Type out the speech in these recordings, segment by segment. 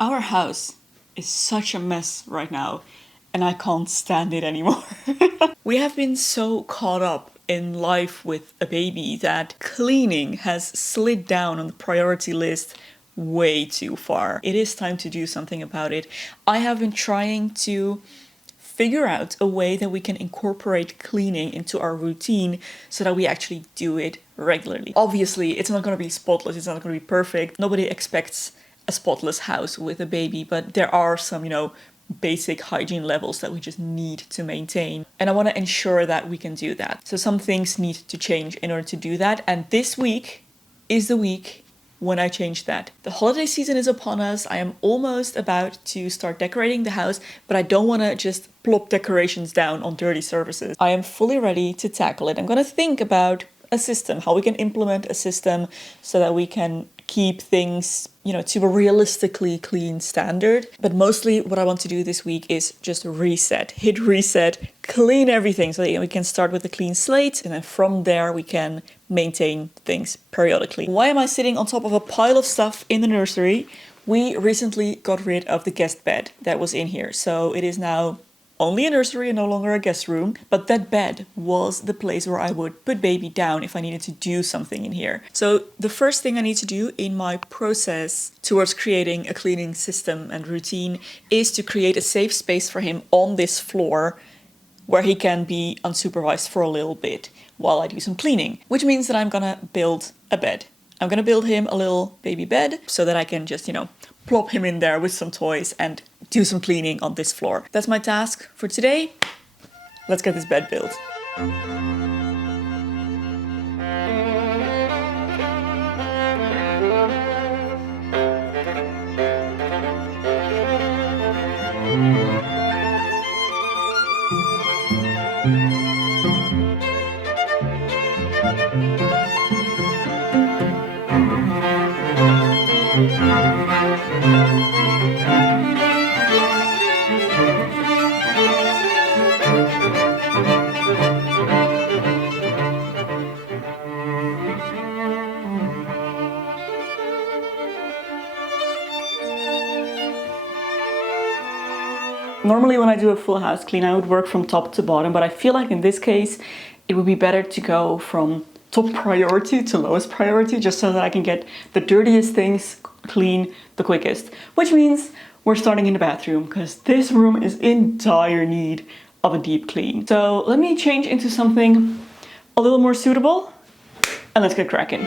Our house is such a mess right now, and I can't stand it anymore. We have been so caught up in life with a baby that cleaning has slid down on the priority list way too far. It is time to do something about it. I have been trying to figure out a way that we can incorporate cleaning into our routine so that we actually do it regularly. Obviously, it's not going to be spotless, it's not going to be perfect. Nobody expects a spotless house with a baby, but there are some, basic hygiene levels that we just need to maintain. And I want to ensure that we can do that. So some things need to change in order to do that. And this week is the week when I change that. The holiday season is upon us. I am almost about to start decorating the house, but I don't want to just plop decorations down on dirty surfaces. I am fully ready to tackle it. I'm going to think about a system, how we can implement a system so that we can keep things, to a realistically clean standard. But mostly what I want to do this week is just hit reset, clean everything so that we can start with a clean slate. And then from there we can maintain things periodically. Why am I sitting on top of a pile of stuff in the nursery? We recently got rid of the guest bed that was in here. So it is now only a nursery and no longer a guest room, but that bed was the place where I would put baby down if I needed to do something in here. So the first thing I need to do in my process towards creating a cleaning system and routine is to create a safe space for him on this floor where he can be unsupervised for a little bit while I do some cleaning, which means that I'm gonna build a bed. I'm gonna build him a little baby bed so that I can just, plop him in there with some toys and do some cleaning on this floor. That's my task for today. Let's get this bed built. Normally when I do a full house clean, I would work from top to bottom, but I feel like in this case, it would be better to go from top priority to lowest priority, just so that I can get the dirtiest things clean the quickest. Which means we're starting in the bathroom, because this room is in dire need of a deep clean. So let me change into something a little more suitable, and let's get cracking.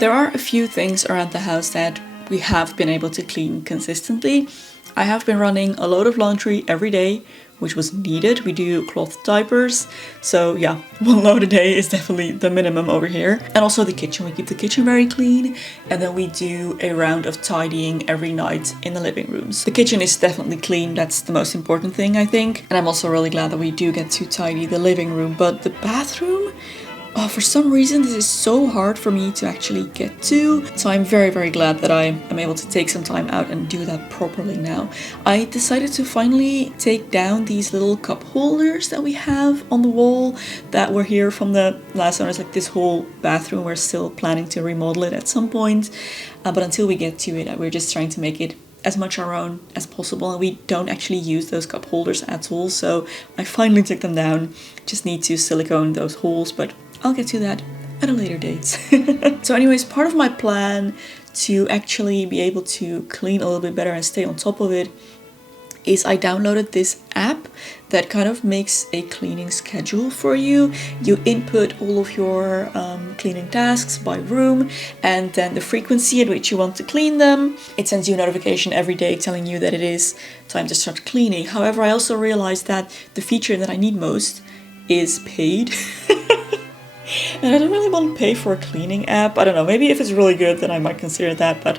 There are a few things around the house that we have been able to clean consistently. I have been running a load of laundry every day, which was needed. We do cloth diapers, so yeah, 1 load a day is definitely the minimum over here. And also the kitchen, we keep the kitchen very clean, and then we do a round of tidying every night in the living rooms. The kitchen is definitely clean, that's the most important thing, I think. And I'm also really glad that we do get to tidy the living room, but the bathroom, for some reason, this is so hard for me to actually get to. So I'm very, very glad that I am able to take some time out and do that properly now. I decided to finally take down these little cup holders that we have on the wall that were here from the last owners. Like this whole bathroom, we're still planning to remodel it at some point. But until we get to it, we're just trying to make it as much our own as possible, and we don't actually use those cup holders at all. So I finally took them down. Just need to silicone those holes, but I'll get to that at a later date. So anyways, part of my plan to actually be able to clean a little bit better and stay on top of it is I downloaded this app that kind of makes a cleaning schedule for you. You input all of your cleaning tasks by room and then the frequency at which you want to clean them. It sends you a notification every day telling you that it is time to start cleaning. However, I also realized that the feature that I need most is paid. And I don't really want to pay for a cleaning app. I don't know, maybe if it's really good, then I might consider that, but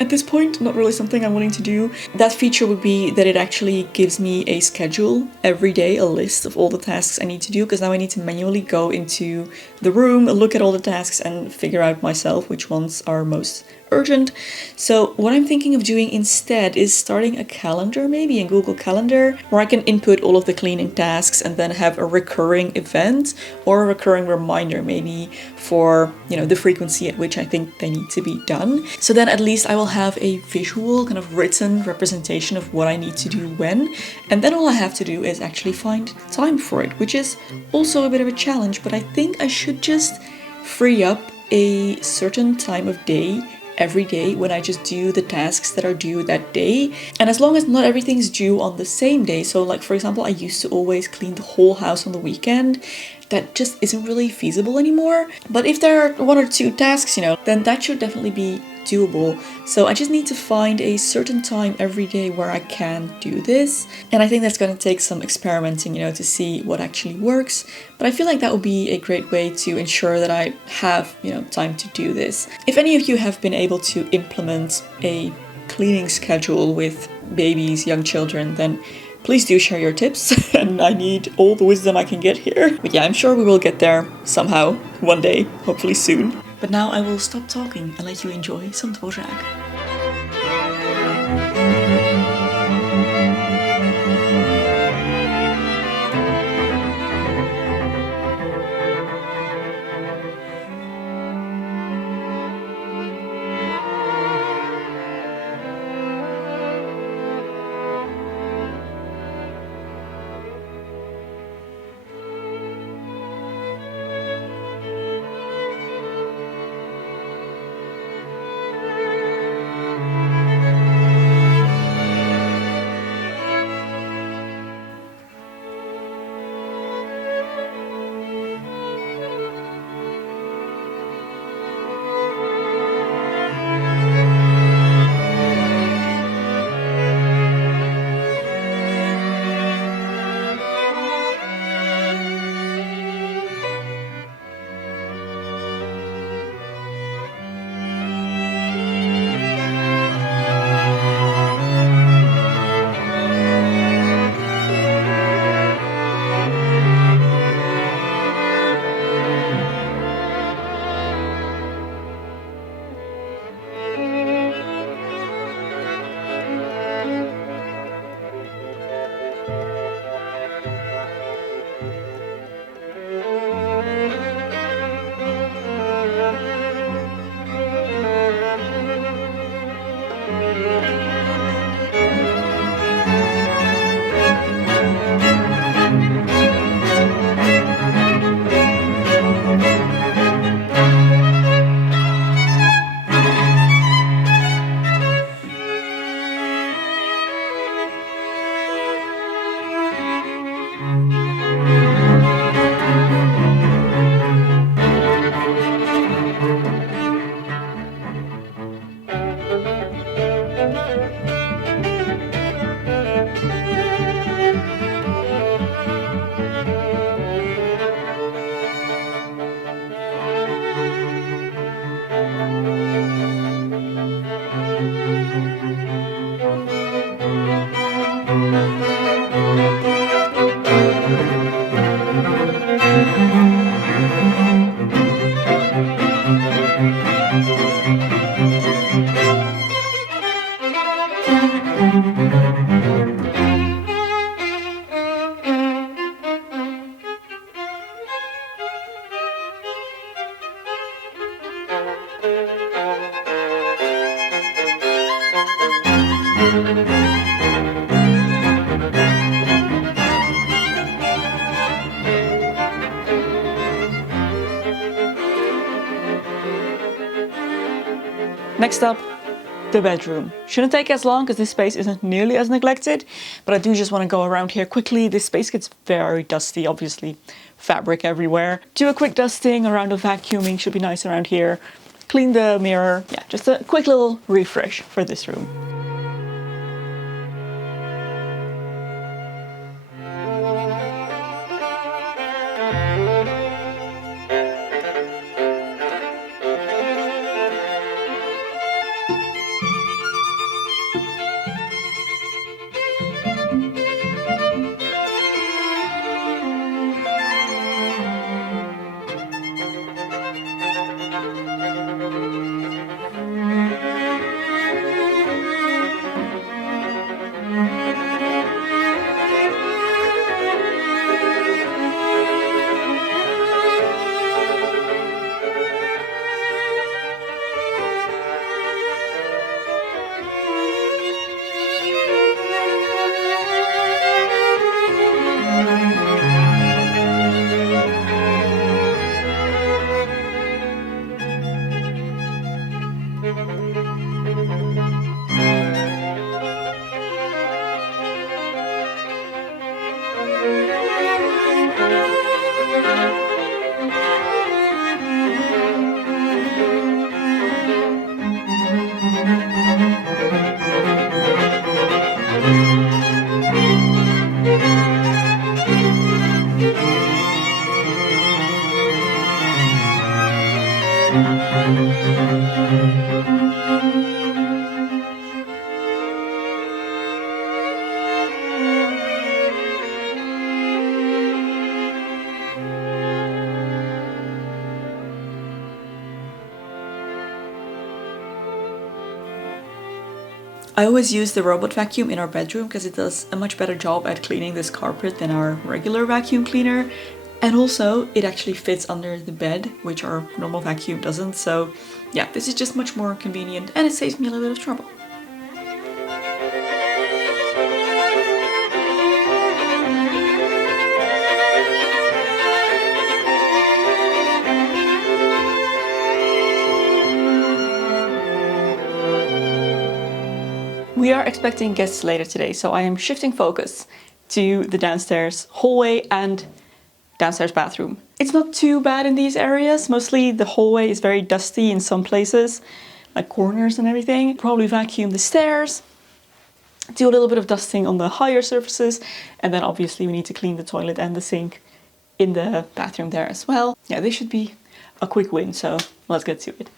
at this point, not really something I'm willing to do. That feature would be that it actually gives me a schedule every day, a list of all the tasks I need to do, because now I need to manually go into the room, look at all the tasks and figure out myself which ones are most urgent. So what I'm thinking of doing instead is starting a calendar, maybe in Google Calendar, where I can input all of the cleaning tasks and then have a recurring event or a recurring reminder maybe for, the frequency at which I think they need to be done. So then at least I will have a visual kind of written representation of what I need to do when, and then all I have to do is actually find time for it, which is also a bit of a challenge, but I think I should just free up a certain time of day every day when I just do the tasks that are due that day. And as long as not everything's due on the same day, so like for example, I used to always clean the whole house on the weekend, that just isn't really feasible anymore. But if there are one or two tasks, then that should definitely be doable. So I just need to find a certain time every day where I can do this. And I think that's going to take some experimenting, to see what actually works. But I feel like that would be a great way to ensure that I have, time to do this. If any of you have been able to implement a cleaning schedule with babies, young children, then please do share your tips, and I need all the wisdom I can get here. But yeah, I'm sure we will get there somehow, one day, hopefully soon. But now I will stop talking and let you enjoy some dvořák. Next up, the bedroom. Shouldn't take as long because this space isn't nearly as neglected, but I do just want to go around here quickly. This space gets very dusty, obviously fabric everywhere. Do a quick dusting, around the vacuuming should be nice around here. Clean the mirror. Yeah, just a quick little refresh for this room. I always use the robot vacuum in our bedroom because it does a much better job at cleaning this carpet than our regular vacuum cleaner. And also, it actually fits under the bed, which our normal vacuum doesn't. So yeah, this is just much more convenient and it saves me a little bit of trouble. We are expecting guests later today, so I am shifting focus to the downstairs hallway and downstairs bathroom. It's not too bad in these areas. Mostly the hallway is very dusty in some places, like corners and everything. Probably vacuum the stairs, do a little bit of dusting on the higher surfaces, and then obviously we need to clean the toilet and the sink in the bathroom there as well. Yeah, this should be a quick win, so let's get to it.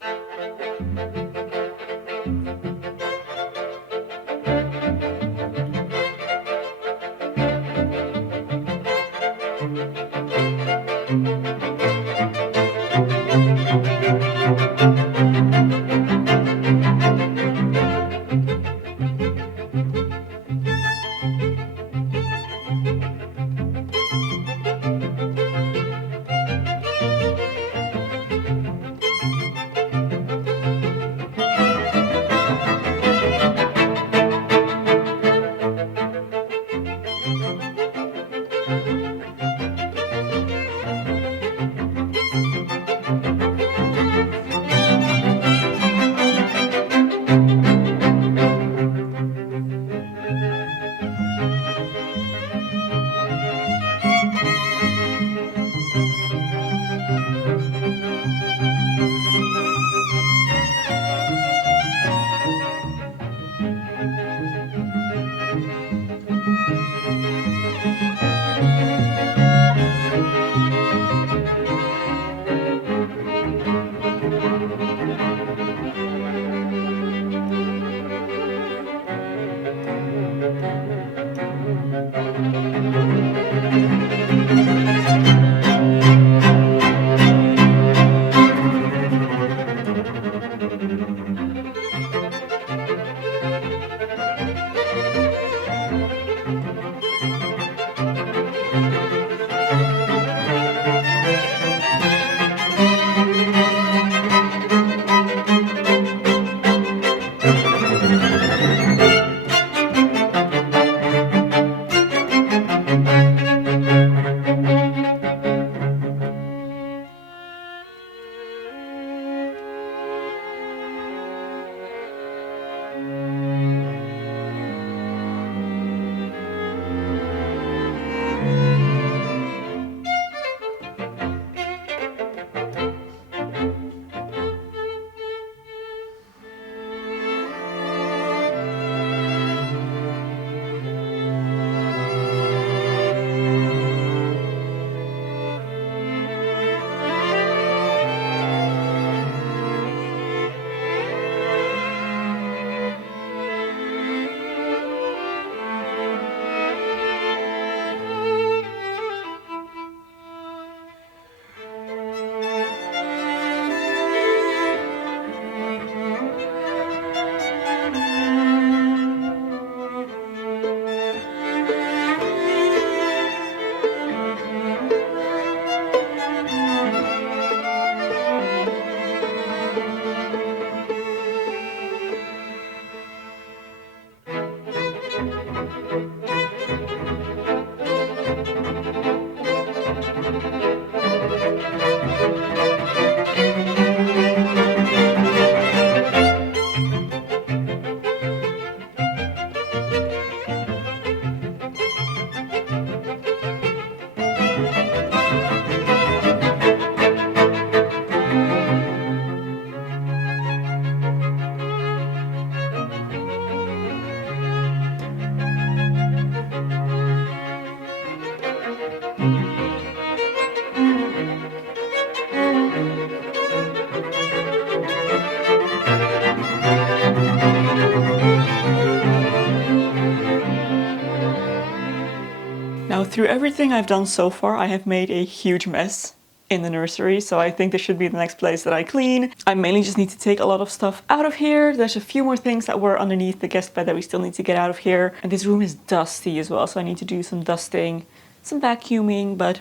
Now, through everything I've done so far, I have made a huge mess. in the nursery, so I think this should be the next place that I clean. I mainly just need to take a lot of stuff out of here. There's a few more things that were underneath the guest bed that we still need to get out of here. And this room is dusty as well, so I need to do some dusting, some vacuuming, but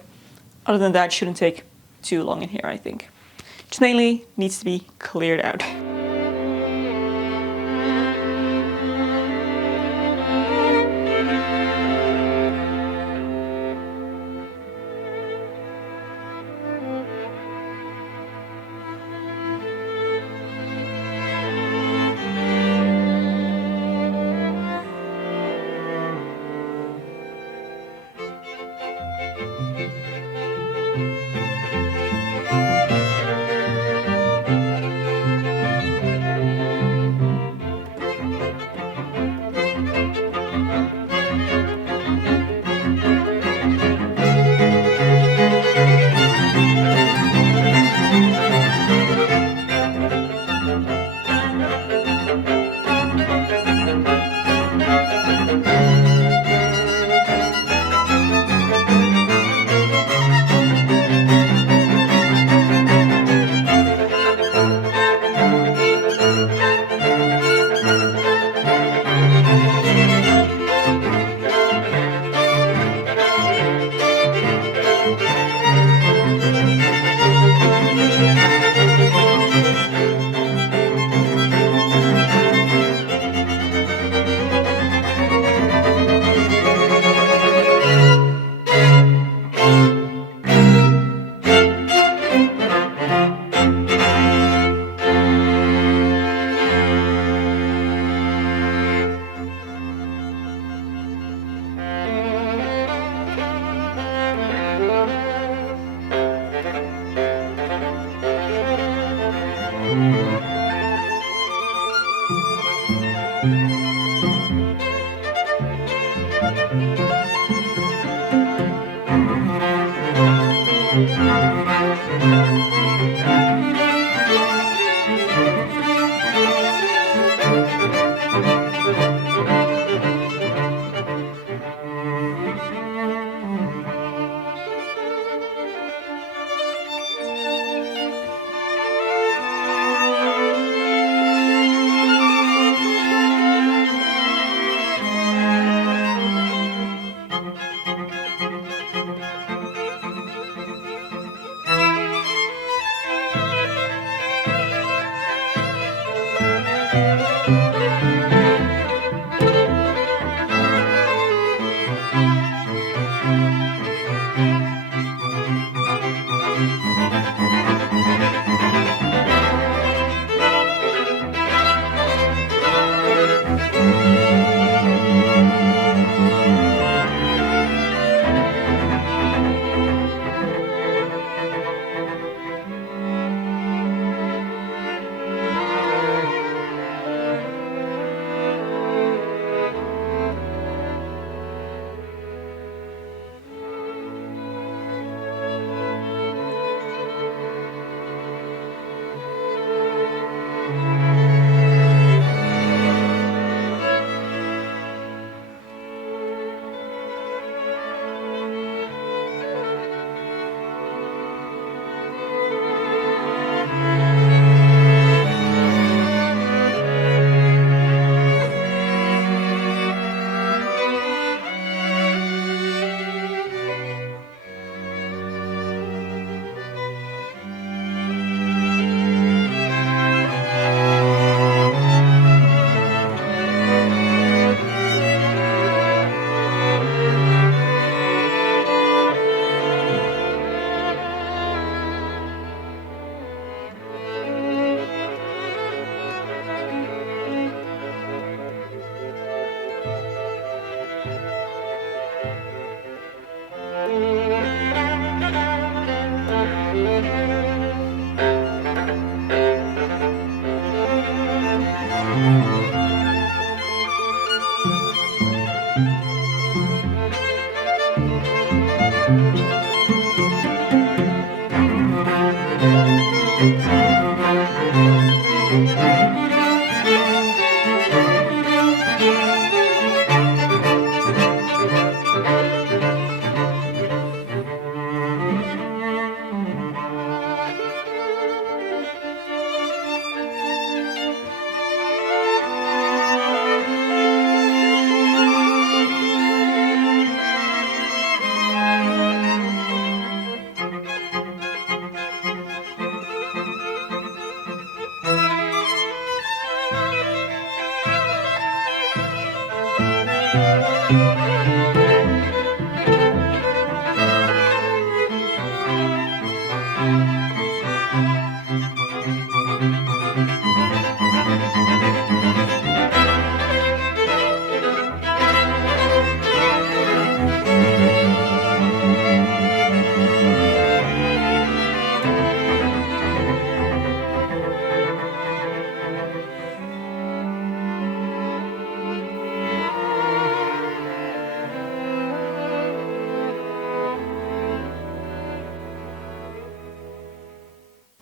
other than that, it shouldn't take too long in here, I think. Just mainly needs to be cleared out.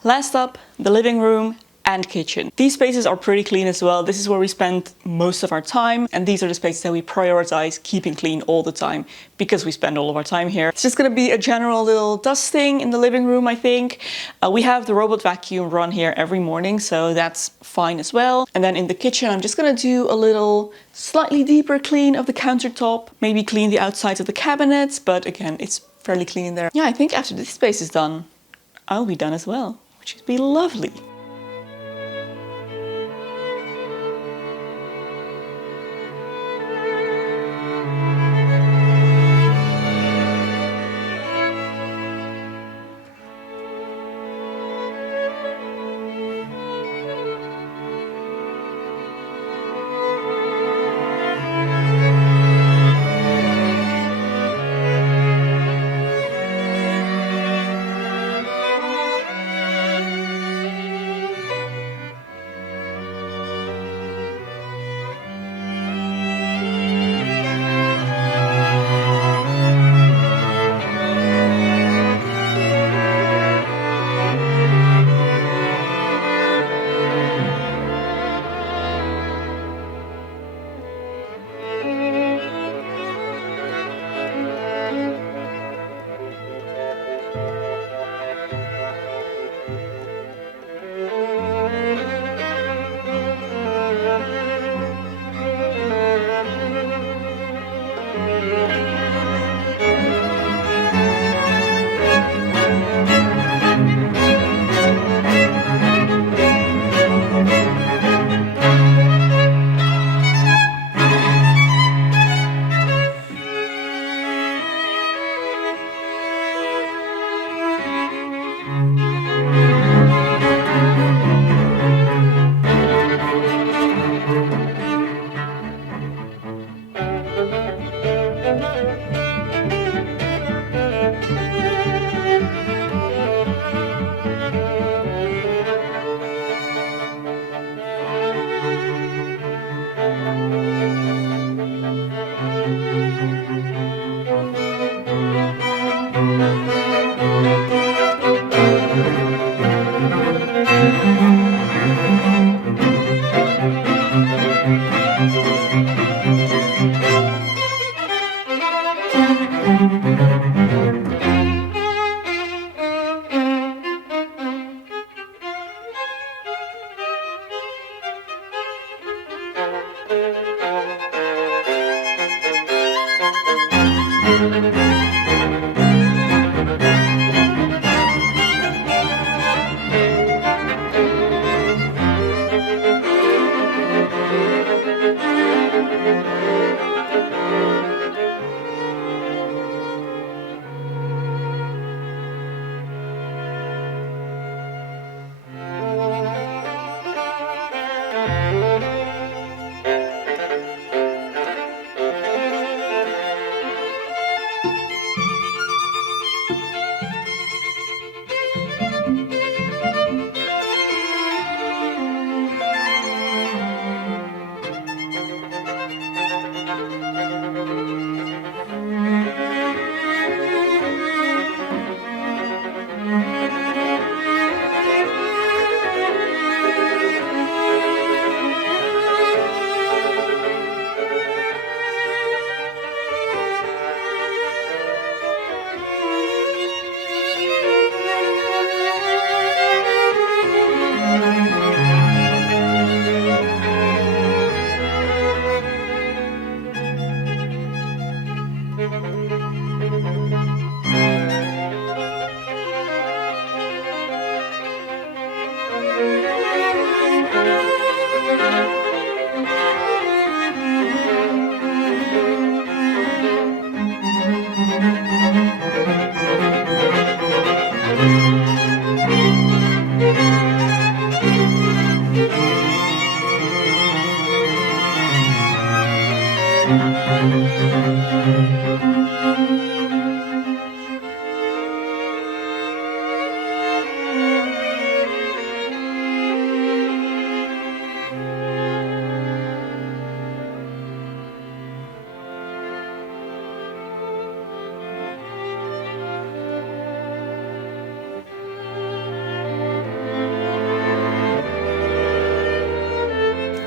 Last up, the living room and kitchen. These spaces are pretty clean as well. This is where we spend most of our time, and these are the spaces that we prioritize keeping clean all the time because we spend all of our time here. It's just gonna be a general little dusting in the living room, I think. We have the robot vacuum run here every morning, so that's fine as well. And then in the kitchen, I'm just gonna do a little slightly deeper clean of the countertop, maybe clean the outsides of the cabinets, but again, it's fairly clean in there. Yeah, I think after this space is done, I'll be done as well, which would be lovely.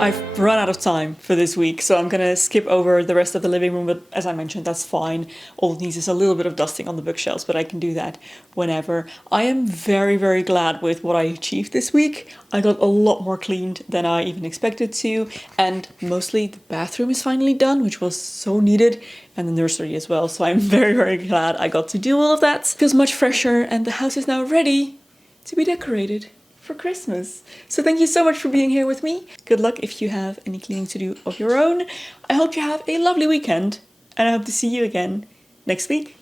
I've run out of time for this week, so I'm gonna skip over the rest of the living room, but as I mentioned, that's fine. All it needs is a little bit of dusting on the bookshelves, but I can do that whenever. I am very, very glad with what I achieved this week. I got a lot more cleaned than I even expected to, and mostly the bathroom is finally done, which was so needed, and the nursery as well, so I'm very, very glad I got to do all of that. Feels much fresher, and the house is now ready to be decorated for Christmas. So thank you so much for being here with me. Good luck if you have any cleaning to do of your own. I hope you have a lovely weekend, and I hope to see you again next week.